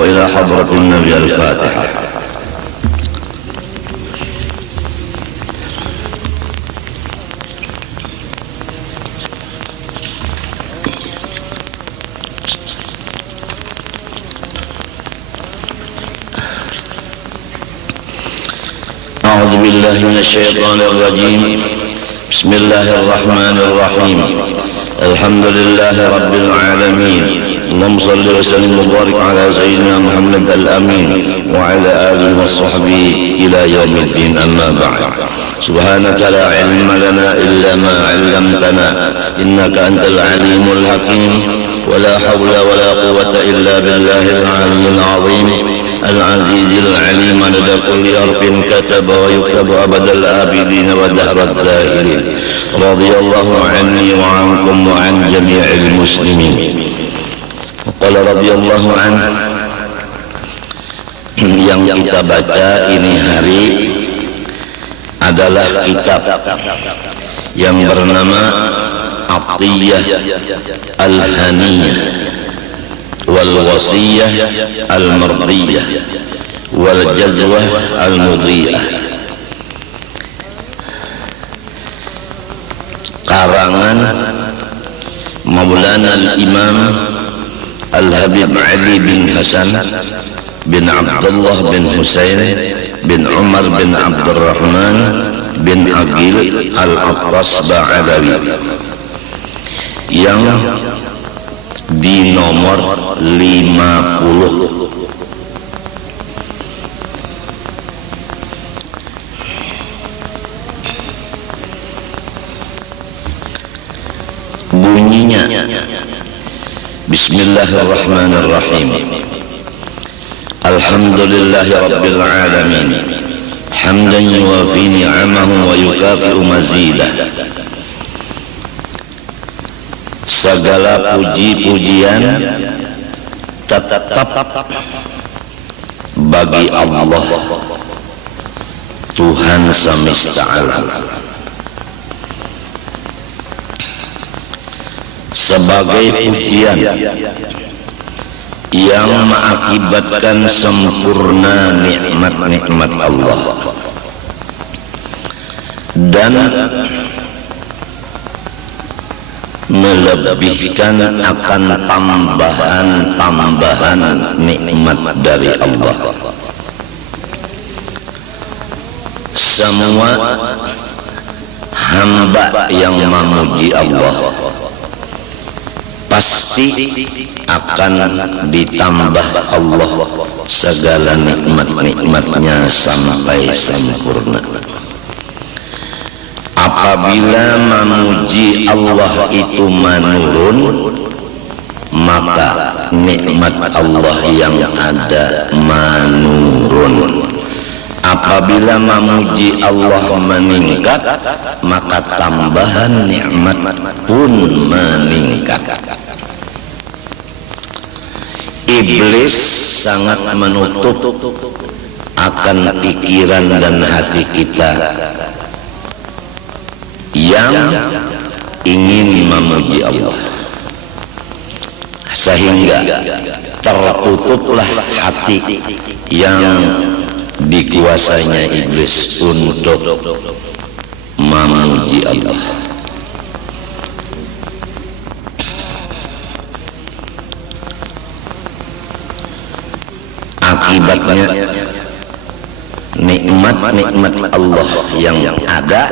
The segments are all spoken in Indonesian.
وإلى حضرة النبي الفاتحة. أعوذ بالله من الشيطان الرجيم. بسم الله الرحمن الرحيم. الحمد لله رب العالمين. اللهم صل وسلم وبارك على سيدنا محمد الأمين وعلى آله وصحبه إلى يوم الدين. أما بعد، سبحانك لا علم لنا إلا ما علمتنا إنك أنت العليم الحكيم. ولا حول ولا قوة إلا بالله العلي العظيم العزيز العليم عدد كل حرف كتب ويكتب أبد الآبدين ودهر الدائرين. رضي الله عني وعنكم وعن جميع المسلمين. Qala radhiyallahu anhu. Yang kita baca ini hari adalah kitab yang bernama Atiyah Al-Haniyah wal Wasiyah Al-Mardiyah wal Jazwah Al-Mudiyah, karangan Maulana Al-Imam Al-Habib Ali bin Hasan bin Abdullah bin Husain bin Umar bin Abdurrahman bin Aqil Al-Attas Ba'alawi, yang di nomor 50. Bunyinya Bismillahirrahmanirrahim. Alhamdulillahi Rabbil Alamin, hamdan yuwafi ni'amahu wa yukafi'u mazidah. Segala puji-pujian tetap bagi Allah, Tuhan semesta alam, sebagai pujian yang mengakibatkan sempurna nikmat-nikmat Allah dan melebihkan akan tambahan-tambahan nikmat dari Allah. Semua hamba yang memuji Allah pasti akan ditambah Allah segala nikmat-nikmatnya sampai sempurna. Apabila memuji Allah itu menurun, maka nikmat Allah yang ada menurun. Apabila memuji Allah meningkat, maka tambahan nikmat pun meningkat. Iblis sangat menutup akan pikiran dan hati kita yang ingin memuji Allah, sehingga tertutuplah hati yang dikuasainya iblis untuk memuji Allah. Akibatnya nikmat-nikmat Allah yang ada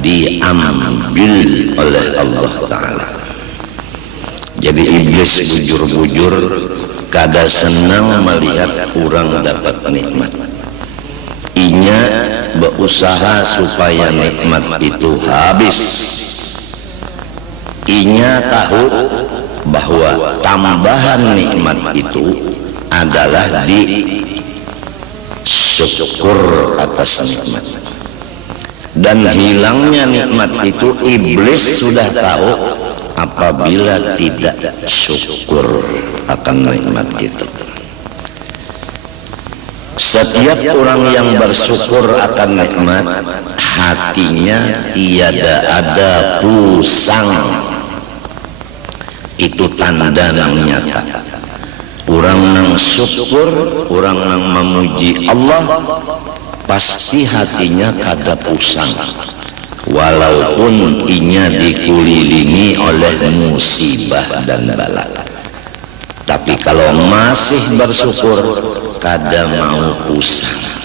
diambil oleh Allah Ta'ala. Jadi iblis bujur-bujur kada senang melihat orang dapat nikmat. Inya berusaha supaya nikmat itu habis. Inya tahu bahwa tambahan nikmat itu adalah di syukur atas nikmat, dan hilangnya nikmat itu iblis sudah tahu apabila tidak syukur akan nikmat itu. Setiap orang yang bersyukur akan nikmat, hatinya tiada ada pusang. Itu tanda yang nyata. Urang nang syukur, urang nang memuji Allah, pasti hatinya kada pusang, walaupun inya dikelilingi oleh musibah dan bala. Tapi kalau masih bersyukur, kada mau pusang.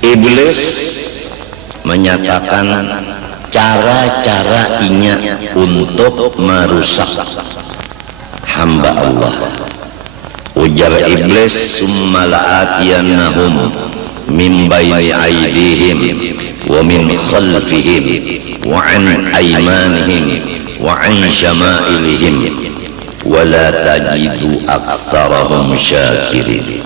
Iblis menyatakan cara-cara inya untuk merusak hamba Allah. Ujar iblis, summa la'atiyannahum min baini aydihim wa min khalfihim wa an aymanihim wa an syama'ilihim wa la tajidu aktsarahum syakirin.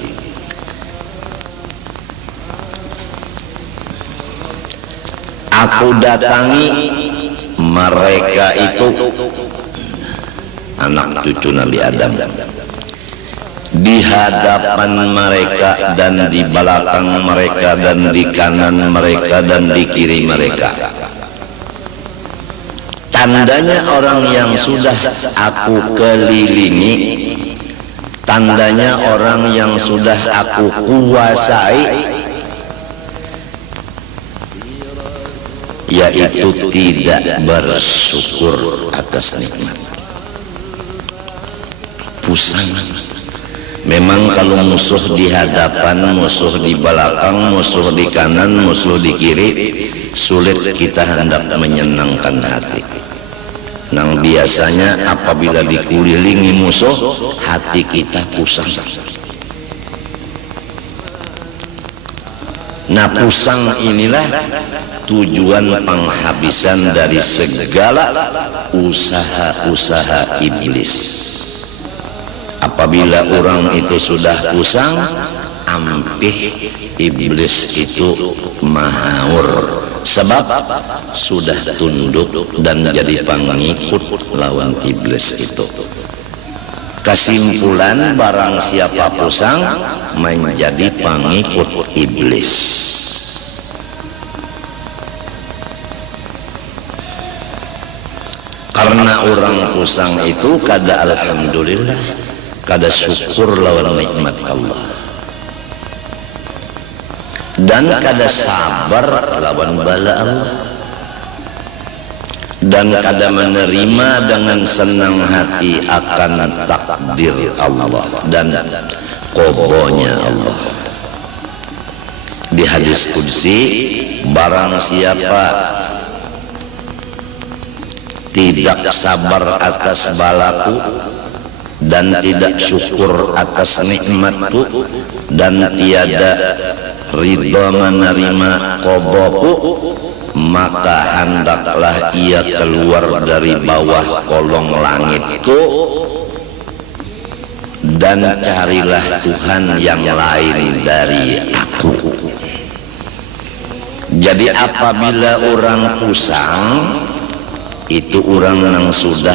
Aku datangi mereka itu, anak cucu Nabi Adam, di hadapan mereka dan di belakang mereka dan di kanan mereka dan di kiri mereka. Tandanya orang yang sudah aku kelilingi, tandanya orang yang sudah aku kuasai, yaitu tidak bersyukur atas nikmat. Pusang. Memang kalau musuh di hadapan, musuh di belakang, musuh di kanan, musuh di kiri, sulit kita hendak menyenangkan hati. Nang biasanya apabila dikelilingi musuh, hati kita pusang. Nah, pusang inilah tujuan penghabisan dari segala usaha-usaha iblis. Apabila orang itu sudah pusang, ampih iblis itu mahaur, sebab sudah tunduk dan jadi pengikut lawan iblis itu. Kesimpulan, barang siapa pusang menjadi pengikut iblis. Karena orang pusang itu kada alhamdulillah, kada syukur lawan nikmat Allah, dan kada sabar lawan bala Allah, dan kada menerima dengan senang hati akan takdir Allah dan qadanya Allah. Di hadis qudsi, barang siapa tidak sabar atas balaku dan tidak syukur atas nikmatku dan tiada ridha menerima qadaku, maka hendaklah ia keluar dari bawah kolong langitku dan carilah Tuhan yang lain dari aku. Jadi apabila orang pusang, itu orang yang sudah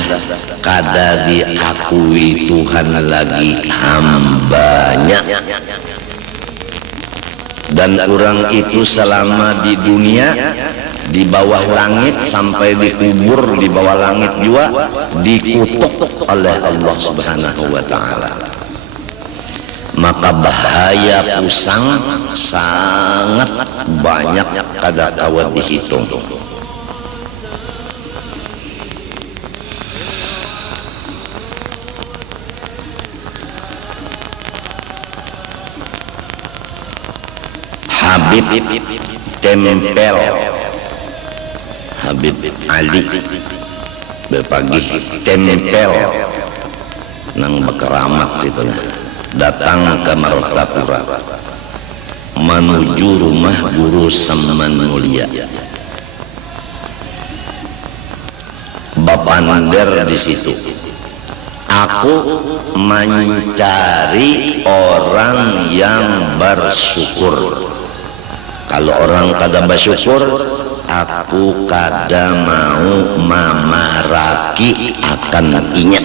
kada diakui Tuhan lagi hambanya, dan orang itu selama di dunia di bawah langit sampai dikubur di bawah langit juga dikutuk oleh Allah Subhanahu wa ta'ala. Maka bahaya pusang sangat banyak, kada kawat dihitung. Habib tempel, Habib Ali berpagi tempel nang bekeramat itu, datang ke Martapura menuju rumah guru Saman Mulia. Bapak Nander di situ. Aku mencari orang yang bersyukur. Kalau orang kada bersyukur, aku kada mau memaraki akan inya.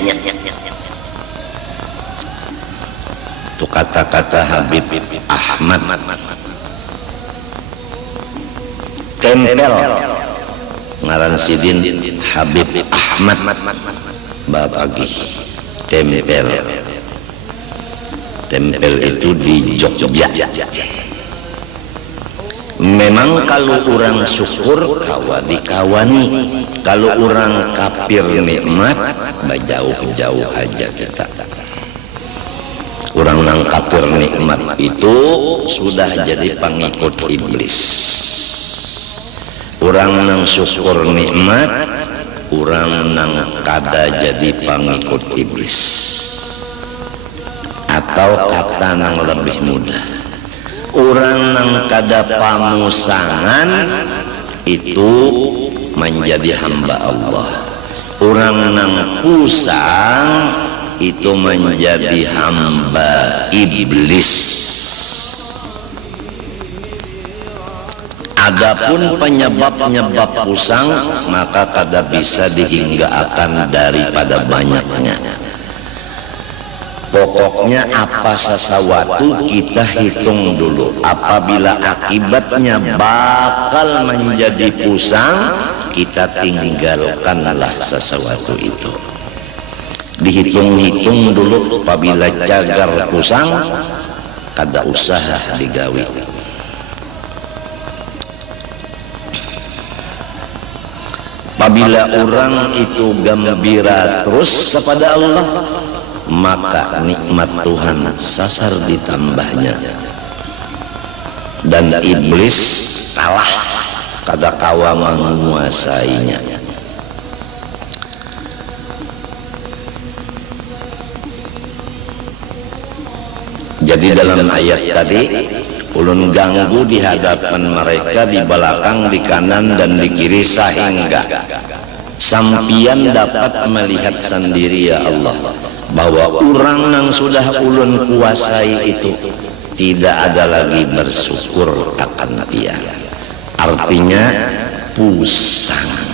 Itu kata-kata Habib Ahmad. Tempel ngaran sidin Habib Ahmad Babagi. tempel. Tempel itu di Jogja. Memang kalau orang syukur kawa dikawani, kalau orang kafir nikmat jauh-jauh aja kita. Orang nang kafir nikmat itu sudah jadi pengikut iblis. Orang nang syukur nikmat, orang nang kada jadi pengikut iblis. Atau kata nang lebih mudah, orang nang kada pamusangan itu menjadi hamba Allah. Orang nang pusang itu menjadi hamba iblis. Adapun penyebab-penyebab pusang maka kada bisa dihinggakan daripada banyaknya. Pokoknya apa sesuatu kita hitung dulu. Apabila akibatnya bakal menjadi pusang, kita tinggalkanlah sesuatu itu. Dihitung-hitung dulu. Apabila cagar pusang, kada usah digawi. Apabila orang itu gembira terus kepada Allah, maka nikmat Tuhan sasar ditambahnya, dan iblis kalah, kada kawa menguasainya. Jadi dalam ayat tadi, ulun ganggu di hadapan mereka, di belakang, di kanan dan di kiri, sehingga sampian dapat melihat sendiri ya Allah, bahwa orang yang sudah ulun kuasai itu tidak ada lagi bersyukur akan dia. Artinya pusang.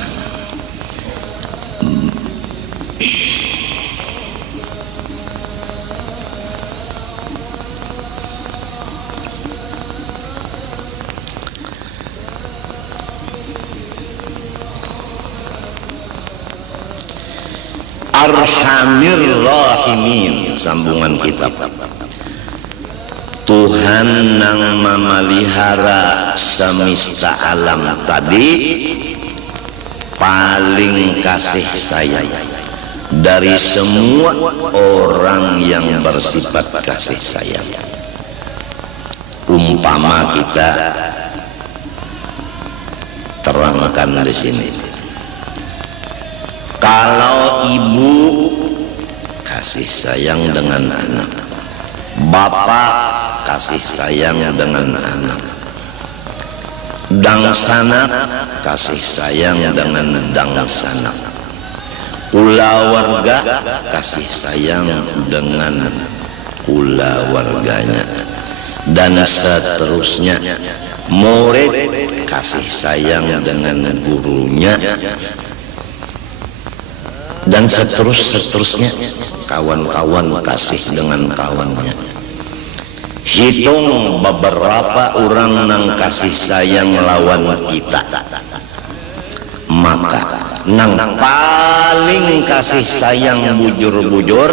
Arhamir Rahimin, sambungan kitab. Tuhan nang memelihara semesta alam tadi paling kasih sayang dari semua orang yang bersifat kasih sayang. Umpama kita terangkan di sini. Kalau ibu kasih sayang dengan anak, bapak kasih sayang dengan anak, dangsanak kasih sayang dengan dangsanak, kulawarga kasih sayang dengan kulawarganya, dan seterusnya. Murid kasih sayang dengan gurunya, dan seterusnya. Kawan-kawan kasih dengan kawannya. Hitung beberapa orang nang kasih sayang lawan kita, maka nang paling kasih sayang bujur-bujur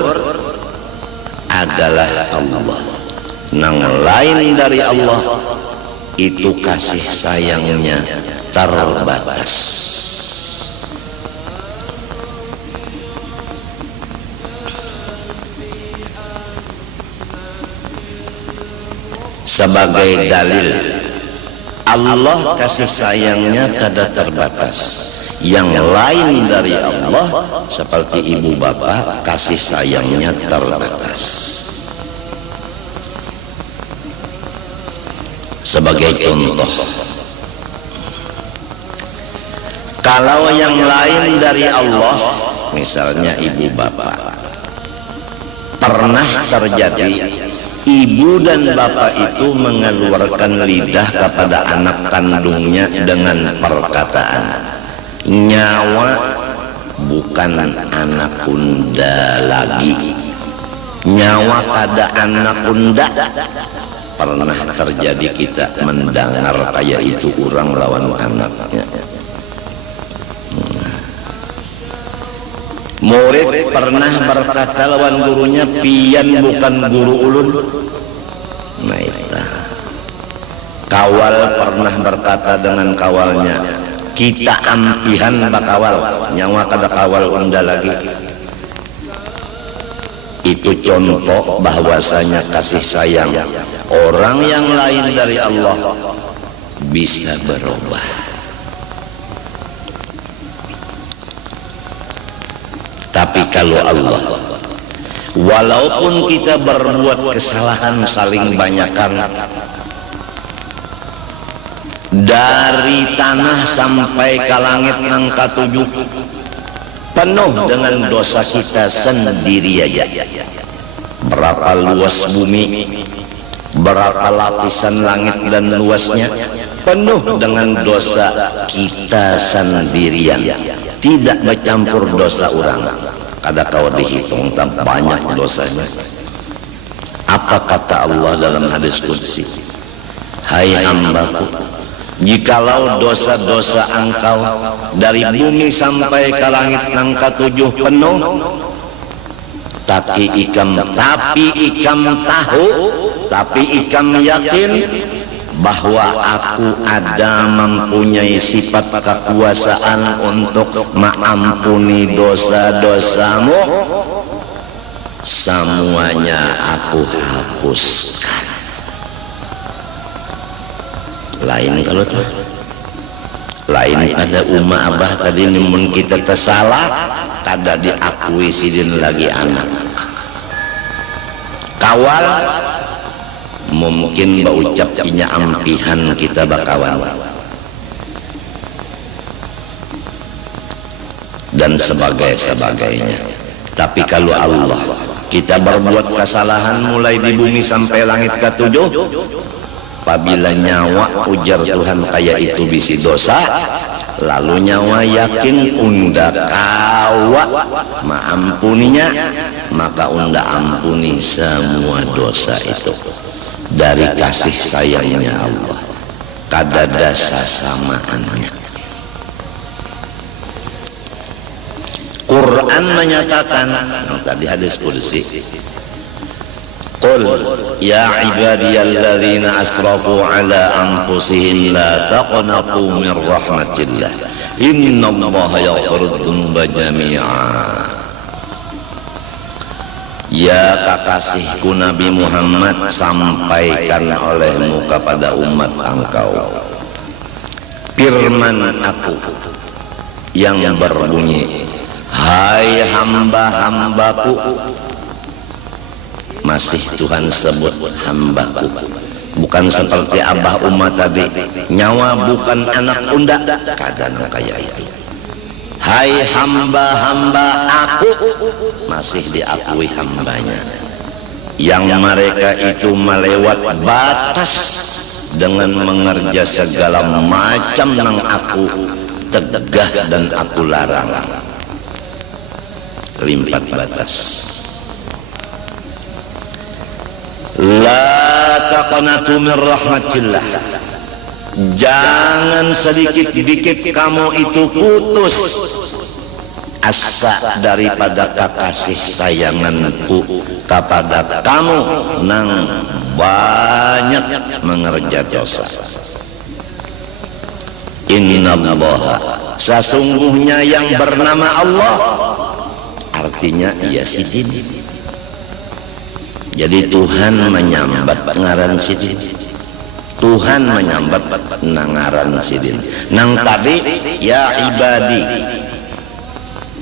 adalah Allah. Nang lain dari Allah itu kasih sayangnya terbatas. Sebagai dalil, Allah kasih sayangnya kada terbatas. Yang lain dari Allah seperti ibu bapak kasih sayangnya terbatas. Sebagai contoh, kalau yang lain dari Allah, misalnya ibu bapak, pernah terjadi ibu dan bapak itu mengeluarkan lidah kepada anak kandungnya dengan perkataan, nyawa bukan anak unda lagi, nyawa kada anak unda. Pernah terjadi kita mendengar kayak itu orang lawan anaknya. Murid pernah berkata lawan gurunya, pian bukan guru ulun. Nah itu. Kawal pernah berkata dengan kawalnya, kita ampihan bakawal, nyawa kada kawal unda lagi. Itu contoh bahwasanya kasih sayang orang yang lain dari Allah bisa berubah. Tapi kalau Allah, walaupun kita berbuat kesalahan saling banyakan, dari tanah sampai ke langit nang katujuh penuh dengan dosa kita sendiri aja. Berapa luas bumi, berapa lapisan langit dan luasnya, penuh dengan dosa kita sendirian, tidak bercampur dosa orang. Kada kau dihitung tak banyak dosanya. Apa kata Allah dalam hadis qudsi? Hai hambaku, jikalau dosa-dosa engkau dari bumi sampai ke langit nang katujuh penuh, tapi ikam tahu, tapi ikam yakin bahwa aku ada mempunyai sifat kekuasaan untuk mengampuni dosa-dosamu, semuanya aku hapuskan. Lain kalau tuh, lain pada umma abah tadi nimun kita tersalah, kada diakui sidin lagi anak. Kawal mungkin berucap inya ampihan kita bakawan dan sebagainya. Tapi kalau Allah, kita berbuat kesalahan mulai di bumi sampai langit ketujuh, apabila nyawa ujar Tuhan kaya itu bisi dosa, lalu nyawa yakin unda kawa maampuninya, maka unda ampuni semua dosa itu dari kasih sayangnya Allah, kada dasa samaannya. Quran menyatakan, tadi hadis qudsi, Qul ya ibadiyalladzina asrafu ala anfusihim la taqnatu min rahmatillah innallaha yaghfirudz dzunuba jami'a. Ya kekasihku Nabi Muhammad, sampaikan olehmu kepada umat engkau firman aku yang berbunyi, hai hamba-hambaku. Masih Tuhan sebut hambaku, bukan seperti abah umat tadi, nyawa bukan anak unda, kadang kayak itu. Hai hamba-hamba aku, masih diakui hambanya. Yang mereka itu melewat batas dengan mengerja segala macam yang aku tegah dan aku larang. Limpat batas. La taqnatu min rahmatillah. Jangan sedikit-dikit kamu itu putus asa daripada kekasih sayanganku kepada kamu nang banyak mengerja dosa. Innallaha, sesungguhnya yang bernama Allah, artinya ia sidin. Jadi Tuhan menyambat ngaran sidin, Tuhan menyambat nangaran sidin. Nang tadi ya ibadi,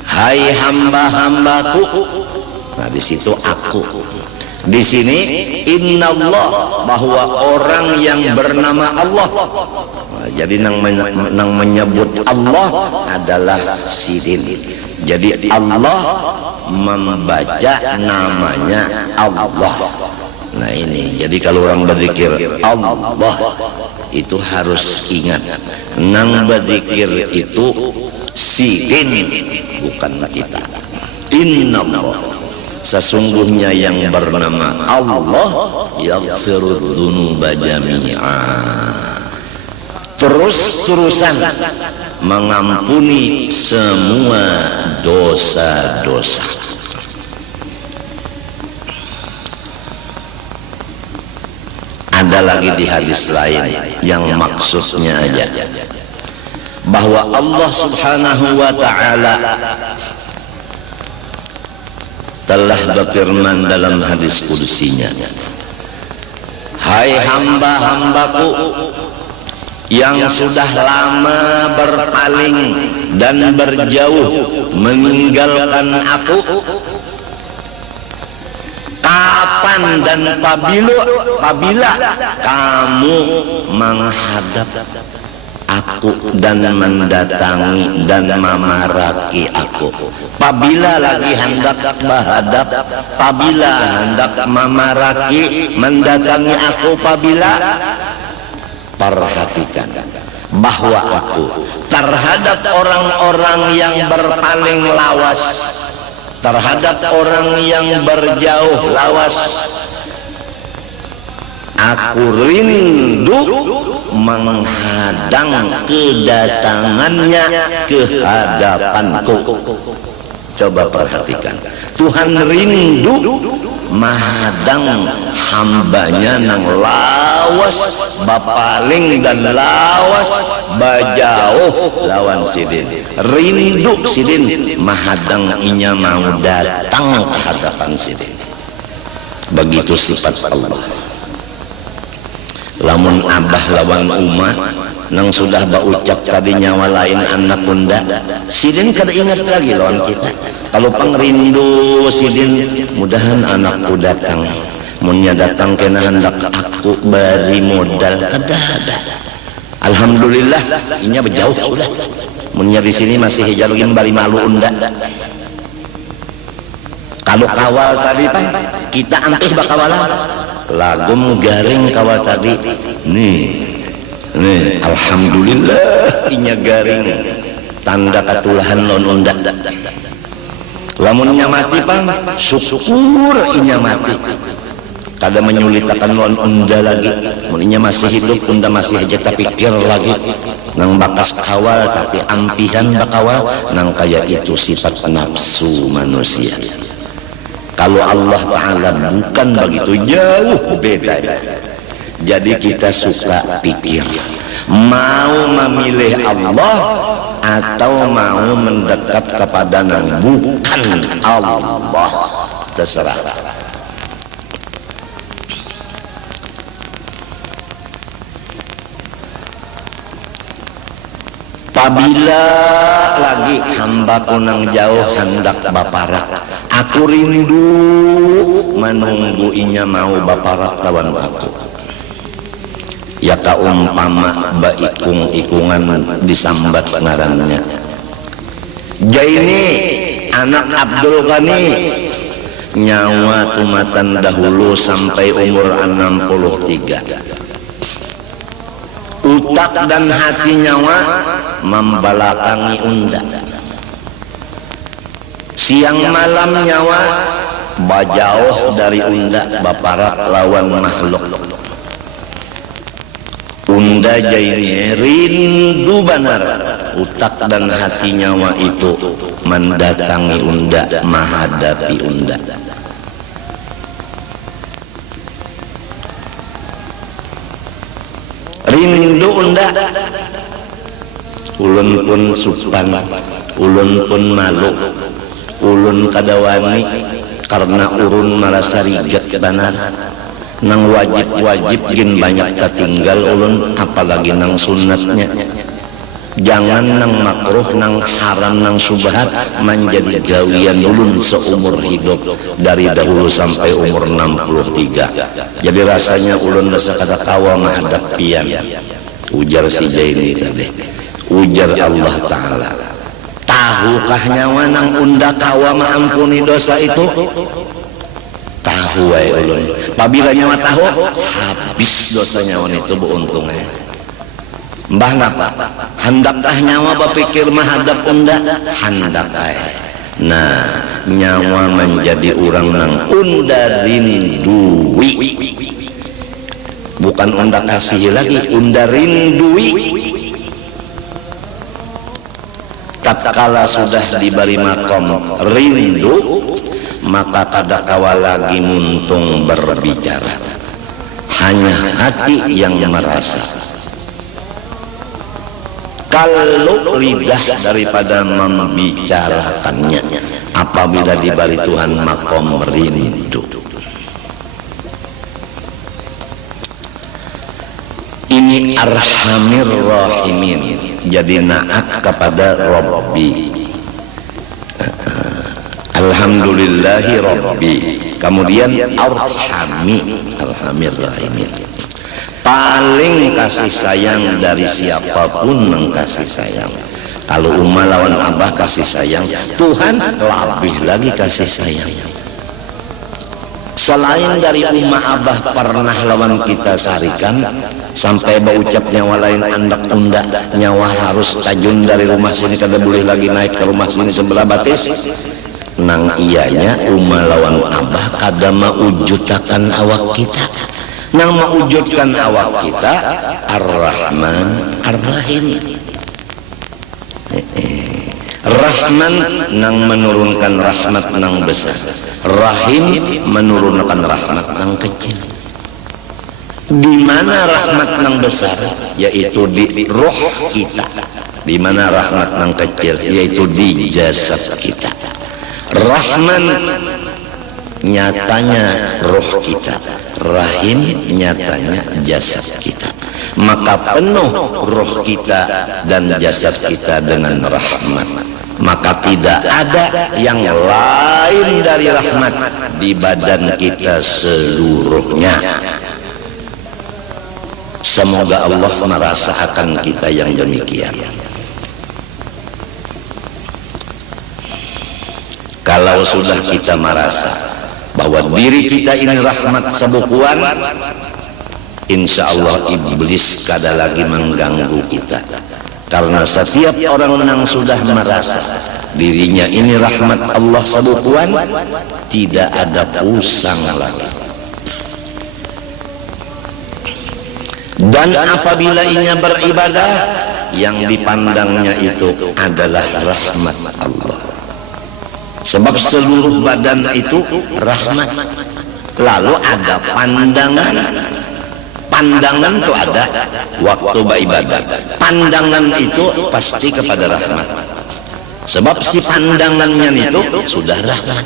hai hamba-hambaku. Nah di situ aku. Di sini innallah, bahwa orang yang bernama Allah. Nah, jadi nang menyebut Allah adalah sidin. Jadi Allah membaca namanya Allah. Nah ini, jadi kalau orang berzikir Allah itu harus ingat, nang berzikir itu sidin, bukan kita. Innallah, sesungguhnya yang bernama Allah yaghfirudz dzunuba jami'a. Terus-terusan mengampuni semua dosa-dosa. Ada lagi di hadis lain yang maksudnya aja bahwa Allah Subhanahu wa ta'ala telah berfirman dalam hadis kudusinya, hai hamba-hambaku yang sudah lama berpaling dan berjauh meninggalkan aku, kapan dan apabila kamu menghadap aku dan mendatangi dan memaraki aku, apabila lagi hendak menghadap, apabila hendak memaraki mendatangi aku, apabila, perhatikan bahwa aku terhadap orang-orang yang berpaling lawas, terhadap orang yang berjauh lawas, aku rindu menghadang kedatangannya ke hadapanku. Coba perhatikan, Tuhan rindu menghadang hambanya nang lawas bapaling dan lawas bajauh lawan sidin. Rindu sidin menghadang inya mau datang ke hadapan sidin. Begitu sifat Allah. Lamun abah lawan umat nang sudah baucap tadi nyawa lain anak bunda, sidin kada ingat lagi lawan kita. Kalau pangrindu sidin, mudahan anakku datang, munnya datang kena hendak aku beri modal, kada ada. Alhamdulillah inya berjauh sudah, munnya di sini masih hijalugin bari malu unda. Kalau kawal tadi pak kita ampih bakawalan lagum garing kawal tadi nih alhamdulillah inya garing tanda katulahan lon unda. Lamunnya mati pang syukur inya mati kada menyulitakan lon unda lagi. Munnya masih hidup unda masih aja terpikir lagi nang bakas kawal tapi ampihan bakawal nang kaya itu sifat nafsu manusia. Kalau Allah Ta'ala bukan begitu, jauh beda ya. Jadi kita suka pikir mau memilih Allah atau mau mendekat kepada yang bukan Allah, terserah. Apabila lagi hambaku nang jauh hendak baparak, aku rindu menunggu inya mau baparak lawan aku. Ya kaumpama baikung-ikungan disambat ngarannya. Jaini anak Abdul Ghani nyawa tumatan dahulu sampai umur 63. Utak dan hati nyawa membelakangi unda. Siang malam nyawa bajauh dari unda baparak lawan makhluk. Unda jaini rindu benar, utak dan hati nyawa itu mendatangi unda, menghadapi unda. Rindu unda, ulun pun supan, ulun pun malu, ulun kadawani karena urun merasa rigat benar. Nang wajib-wajib gin banyak tertinggal ulun, apalagi nang sunatnya. Jangan nang makruh, nang haram, nang subhat menjadi gawian ulun seumur hidup dari dahulu sampai umur 63. Jadi rasanya ulun rasa kada kawa menghadap pian. Ujar si Jaini tadi, ujar Allah Ta'ala, tahukah nyawa nang unda kawa mengampuni dosa itu? Tahu wae ulun. Apabila nyawa tahu, habis dosa nyawa itu beruntungnya. Mbah napa? Hendakkah nyawa berpikir menghadap unda? Hendak ae. Nah, nyawa menjadi orang nang unda rindui. Bukan unda kasih lagi, unda rindui. tatkala sudah diberi makom rindu, maka kadakawa lagi muntung berbicara, hanya hati yang merasa. Kalau lidah daripada membicarakannya apabila diberi Tuhan makom rindu. Ini arhamir rahimin, jadi naat kepada Rabbi. Alhamdulillahi Rabbi, kemudian arhami, arhamir rahimin, paling kasih sayang dari siapapun mengkasih sayang. Kalau Umma lawan Abah kasih sayang, Tuhan lebih lagi kasih sayang. Selain dari Umma Abah pernah lawan kita sarikan, sampai baucap nyawa lain andak unda, nyawa harus tajun dari rumah sini kada boleh lagi naik ke rumah sini sebelah batis. Nang iyanya Umma lawan Abah kada maujudkan awak kita, nang maujudkan awak kita Ar-Rahman Ar-Rahim. Rahman nang menurunkan rahmat nang besar, Rahim menurunkan rahmat nang kecil. Di mana rahmat nang besar, yaitu di roh kita. Di mana rahmat nang kecil, yaitu di jasad kita. Rahman nyatanya roh kita, Rahim nyatanya jasad kita. Maka penuh roh kita dan jasad kita dengan rahmat, maka tidak ada yang lain dari rahmat di badan kita seluruhnya. Semoga Allah merasakan kita yang demikian. Kalau sudah kita merasa bahwa diri kita ini rahmat sebukuan, insya Allah iblis kada lagi mengganggu kita. Karena setiap orang yang sudah merasa dirinya ini rahmat Allah sebukuan, tidak ada pusang lagi. Dan apabila ia beribadah, yang dipandangnya itu adalah rahmat Allah. Sebab seluruh badan itu rahmat. Lalu ada pandangan. Pandangan itu ada waktu beribadah. Pandangan itu pasti kepada rahmat. Sebab si pandangannya itu sudah rahmat.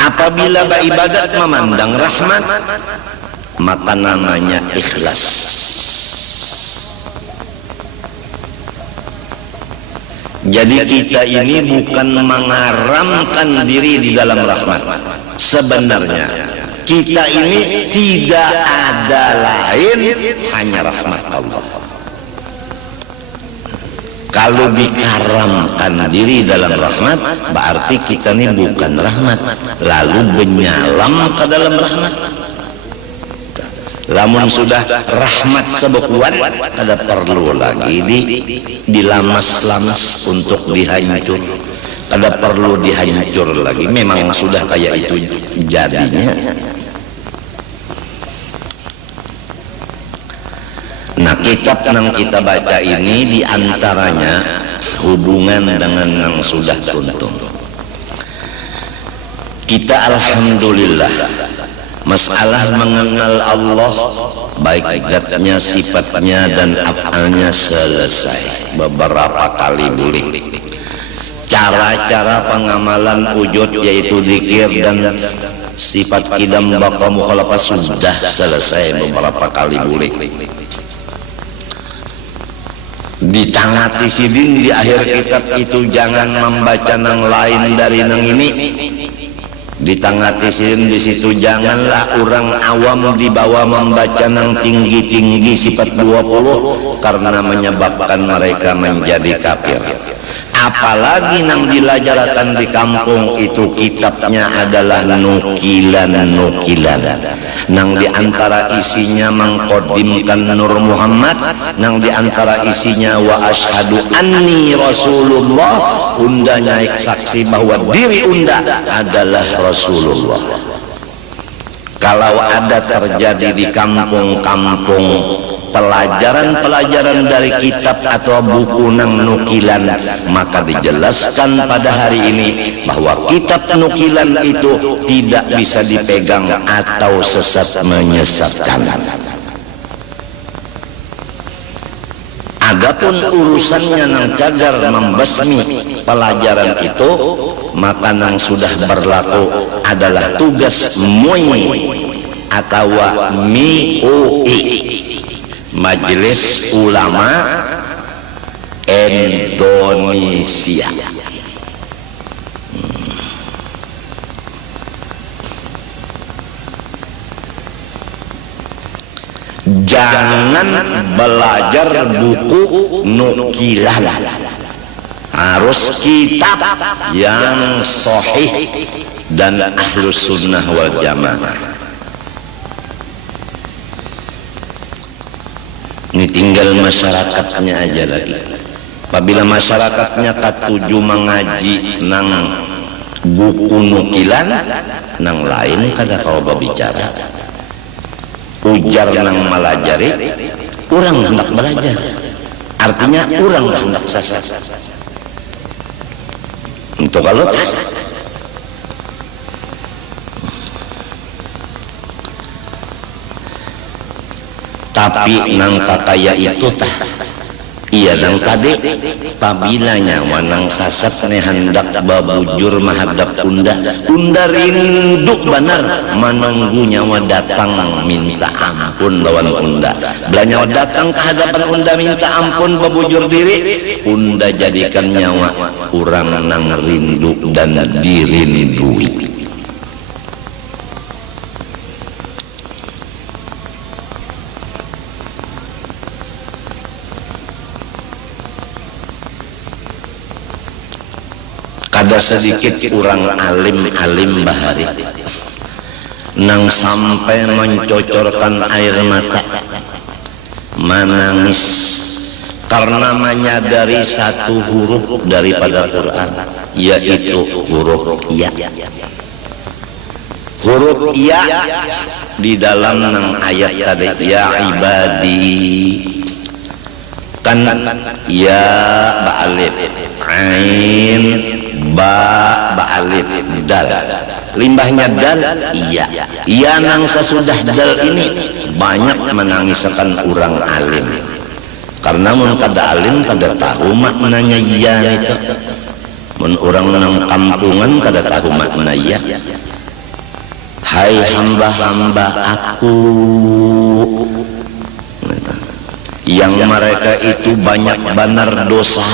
Apabila beribadat memandang rahmat, maka namanya ikhlas. Jadi kita ini bukan mengaramkan diri di dalam rahmat. Sebenarnya kita ini tidak ada lain, hanya rahmat Allah. Kalau dikaramkan diri dalam rahmat, berarti kita ini bukan rahmat, lalu menyalam ke dalam rahmat. Lamun sudah rahmat sebekuan, kada perlu lagi dilamas-lamas untuk dihancur, kada perlu dihancur lagi. Memang sudah kayak itu jadinya. Nah, kitab yang kita baca ini diantaranya hubungan dengan yang sudah tuntung. Kita alhamdulillah masalah mengenal Allah, baik zatnya, sifatnya dan afalnya selesai beberapa kali boleh. Cara-cara pengamalan wujud yaitu zikir dan sifat kidam baqa mukhalafah sudah selesai beberapa kali boleh. Ditangati sidin di akhir kitab itu jangan membaca nang lain dari nang ini. Ditangati sidin di situ janganlah orang awam dibawa membaca nang tinggi-tinggi sifat 20 karena menyebabkan mereka menjadi kafir. Apalagi nang dilajarkan di kampung itu kitabnya adalah nukilan-nukilan. Nang diantara isinya mengkodimkan Nur Muhammad, nang diantara isinya wa asyhadu anni Rasulullah, unda nyaik saksi bahwa diri unda adalah Rasulullah. Kalau ada terjadi di kampung-kampung pelajaran-pelajaran dari kitab atau buku nang nukilan, maka dijelaskan pada hari ini bahwa kitab nukilan itu tidak bisa dipegang atau sesat menyesatkan. Adapun urusannya nang cagar membasmi pelajaran itu, maka nang sudah berlaku adalah tugas MUI atau MUI, Majelis Ulama Indonesia. Jangan belajar buku nukilan, harus kitab yang sahih dan ahlus sunnah wal jamaah. Ini tinggal masyarakatnya aja lagi. Apabila masyarakatnya katuju mengaji nang buku nukilan, nang lain kada kau berbicara. Ujar nang malajari, orang hendak belajar. Artinya orang hendak sasar. Untuk kalau tapi nang kakaya itu tah, iya nang tadi pabila nyawa nang sasat ne hendak babujur mahadap unda rindu benar menunggu nyawa datang minta ampun lawan unda. Bila nyawa datang ke hadapan unda minta ampun babujur diri, unda jadikan nyawa kurang nang rindu dan dirindui. Ada sedikit orang alim bahari nang sampai mencocorkan air mata, menangis karena menyadari satu huruf daripada Quran, yaitu huruf ya. Huruf ya di dalam nang ayat tadi, ya ibadi, kan ya ba'alif ain ba alif dal, limbahnya dal iya. Iya nang sesudah dal ini banyak menangiskan orang alim, karena mun kada alim kada tahu maknanya iya itu. Mun orang nang kampungan kada tahu makna iya. Hai hamba-hamba aku yang mereka itu banyak benar dosa.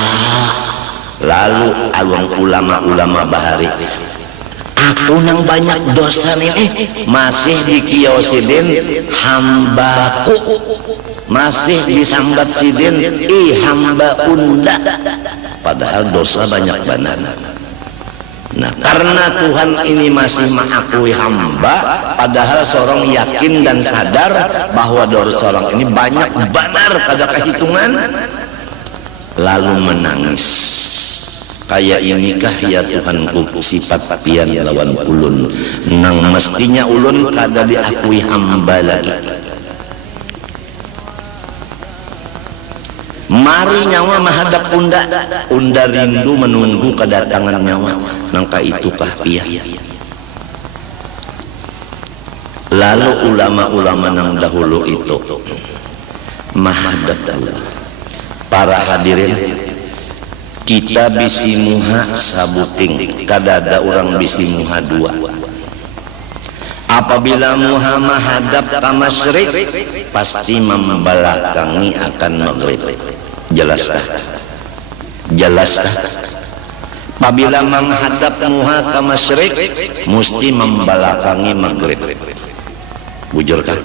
Lalu alung ulama-ulama bahari, aku nang banyak dosa nih, masih dikiosidin hambaku, masih disambat sidin hamba unda, padahal dosa banyak benar. Nah, karena Tuhan ini masih mengakui hamba, padahal seorang yakin dan sadar bahwa dosa seorang ini banyak benar kada kehitungan, lalu menangis. Kayak inikah ya Tuhanku sifat pian lawan ulun, nang mestinya ulun kada diakui hamba lagi. Mari nyawa menghadap unda rindu menunggu kedatangan nyawa, nangka itukah pian. Lalu ulama-ulama nang dahulu itu menghadap Allah. Para hadirin, kita bisi muha sabuting, kada ada orang bisi muha dua. Apabila muha menghadap ke masyrik, pasti membelakangi akan maghrib. Jelaskah? Jelaskah? Apabila menghadap muha ke masyrik, mesti membelakangi maghrib. Bujurkah?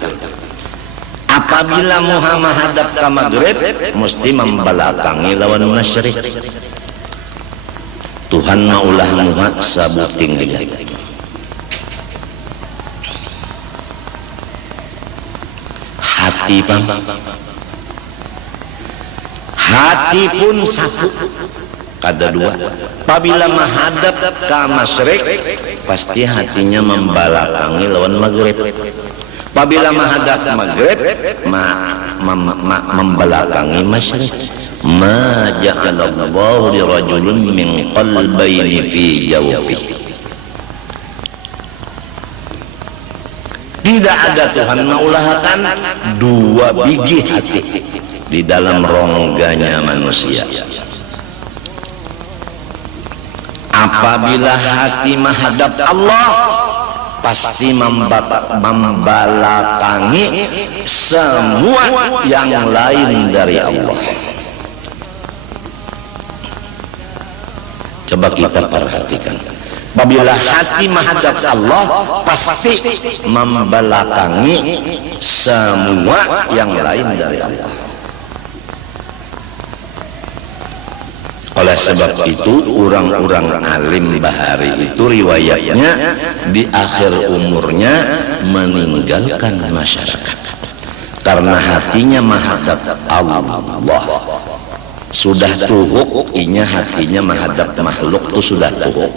Apabila muha menghadap ke maghrib, mesti membelakangi lawan masyrik. Tuhan maulah muha sabuting dia. Hati pang, hati pun satu, kada dua. Apabila menghadap ke masyrik, pasti hatinya membelakangi lawan maghrib. Apabila menghadap maghrib membelakangi masyriq. Ma ja'alallahu li rajulin min qalbayni fi jawfihi. Tidak ada Tuhan mengulahkan dua biji hati di dalam rongganya manusia. Apabila hati menghadap Allah, pasti membelakangi semua yang lain dari Allah. Coba kita perhatikan. Apabila hati menghadap Allah, pasti membelakangi semua yang lain dari Allah. Oleh sebab itu, orang-orang alim bahari itu riwayatnya di akhir umurnya meninggalkan masyarakat karena hatinya menghadap Allah. Sudah tuhuk, inya hatinya menghadap makhluk itu sudah tuhuk.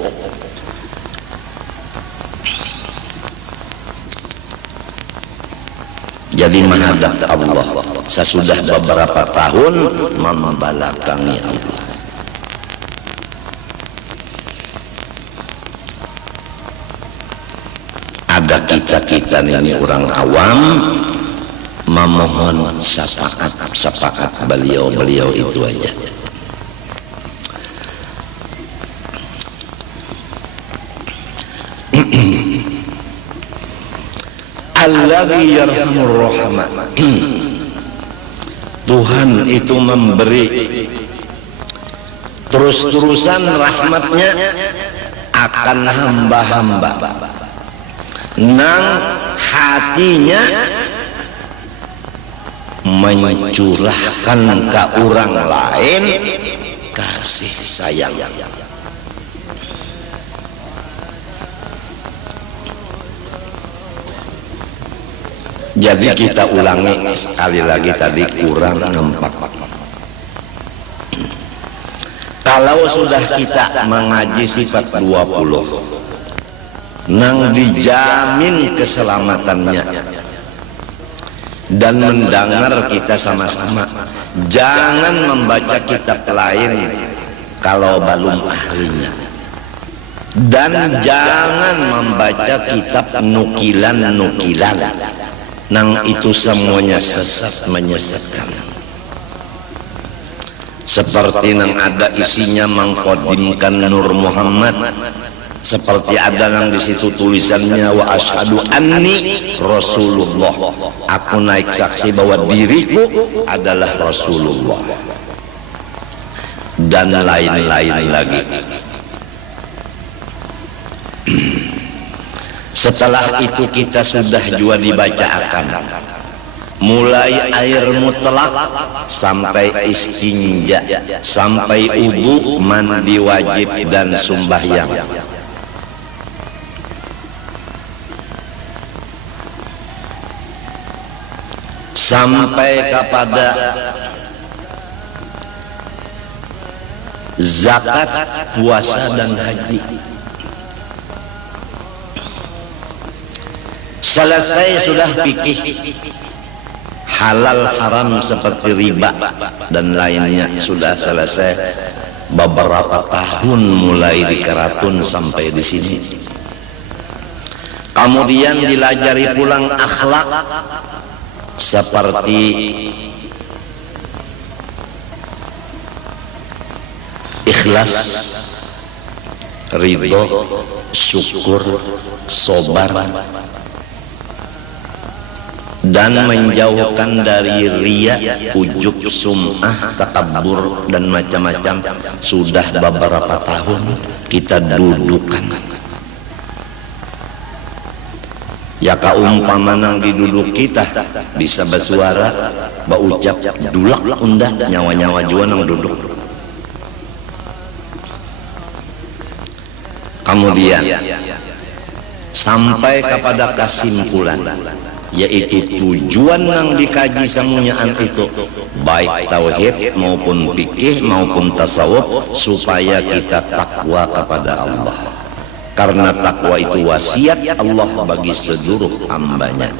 Jadi menghadap Allah sesudah beberapa tahun membelakangi Allah. Ada kita ini orang awam memohon syafaat beliau itu aja. Alladzi yarhamur rahman. Tuhan itu memberi terus-terusan rahmatnya akan hamba-hamba nang hatinya mencurahkan ke orang lain kasih sayang. Jadi kita ulangi sekali lagi tadi kurang nampak. Kalau sudah kita mengaji sifat 20 nang dijamin keselamatannya dan mendengar kita sama-sama, jangan membaca kitab lain kalau belum ahlinya, dan jangan membaca kitab nukilan-nukilan nang itu semuanya sesat menyesatkan. Seperti nang ada isinya mengkodimkan Nur Muhammad, seperti ada nang di situ tulisannya wa asyhadu anni Rasulullah, aku naik saksi bahwa diriku adalah Rasulullah, dan lain-lain lagi. Setelah itu kita sudah juga dibacakan mulai air mutlak sampai istinja, sampai wudu, mandi wajib dan sembahyang. Sampai kepada zakat, puasa dan haji. Selesai sudah fikih halal haram seperti riba dan lainnya, sudah selesai beberapa tahun mulai di Keratun sampai di sini. Kemudian dilajari pulang akhlak seperti ikhlas, ridho, syukur, sabar, dan menjauhkan dari riya, ujub, sum'ah, takabur dan macam-macam. Sudah beberapa tahun kita dudukkan. Ya kaumpama nang diduduk kita bisa bersuara, berucap, dulak undah nyawa-nyawa jua nang duduk. Kemudian sampai kepada kesimpulan, yaitu tujuan yang dikaji semuanya itu baik tauhid maupun fikih maupun tasawuf, supaya kita takwa kepada Allah, karena takwa itu wasiat Allah bagi seluruh hambanya.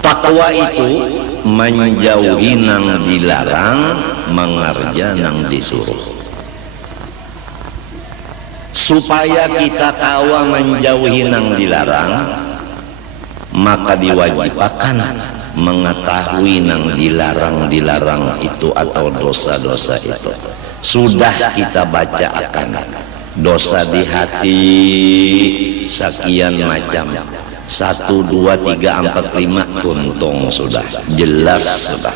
Takwa itu menjauhi nang dilarang, mengerja nang disuruh. Supaya kita kawa menjauhi nang dilarang, maka diwajibkan mengetahui nang dilarang itu atau dosa-dosa itu. Sudah kita baca akan dosa di hati sekian macam, 1, 2, 3, 4, 5 tuntung sudah jelas sudah.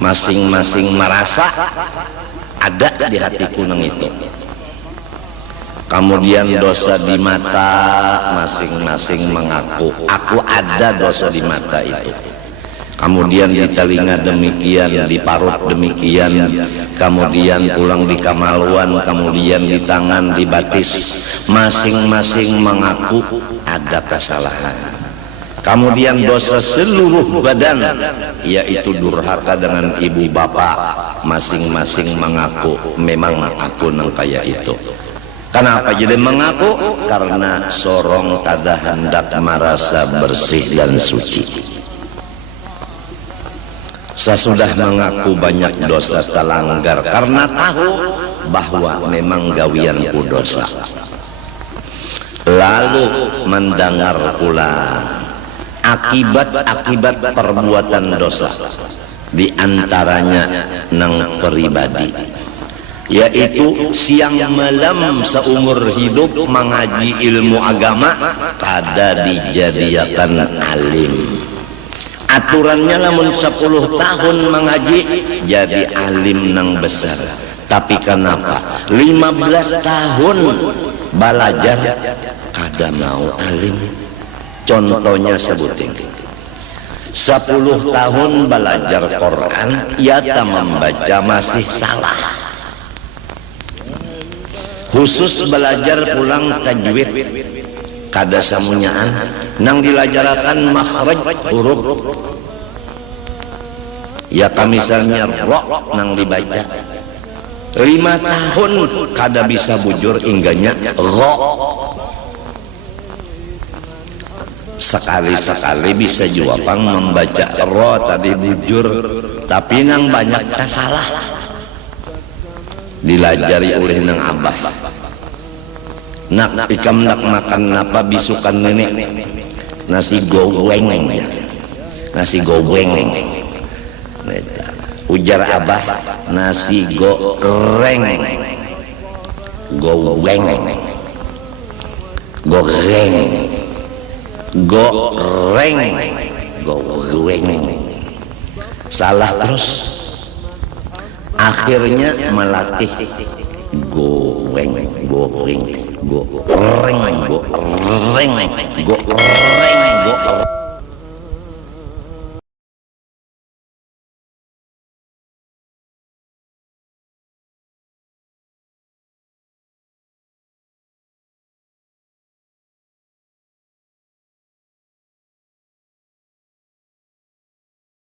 Masing-masing merasa ada di hatiku nang itu. Kemudian dosa di mata, masing-masing mengaku aku ada dosa di mata itu. Kemudian di telinga demikian, di parut demikian, kemudian pulang di kemaluan, kemudian di tangan, di batis, masing-masing mengaku ada kesalahan. Kemudian dosa seluruh badan, yaitu durhaka dengan ibu bapak, masing-masing mengaku memang aku nang kaya itu. Kenapa jadi mengaku? Karena sorong kada hendak merasa bersih dan suci. Sesudah mengaku banyak dosa terlanggar karena tahu bahwa memang gawianku dosa. Lalu mendengar pula akibat-akibat perbuatan dosa, di antaranya nang pribadi, yaitu siang malam seumur hidup mengaji ilmu agama kada dijadiakan alim. Aturannya namun 10 tahun mengaji jadi alim nang besar. Tapi kenapa 15 tahun belajar kada mau alim? Contohnya sebutin 10 tahun belajar Quran, ia tak membaca masih salah. Khusus belajar pulang tajwid kada samunyaan, nang dilajarakan makhraj huruf. Ya misalnya ro nang dibaca 5 tahun kada bisa bujur ingganya ro. Sekali-sekali bisa juapang membaca ro tadi bujur, tapi nang banyak salah. Dilajari oleh nang abah. Nak ikam nak makan apa bisukan nenek? Nasi goreng ya. Nasi goreng. Ujar abah, nasi goreng. Goreng. Goreng. Goreng. Goreng. Salah terus. Akhirnya melatih goreng, goreng, goreng, goreng, goreng.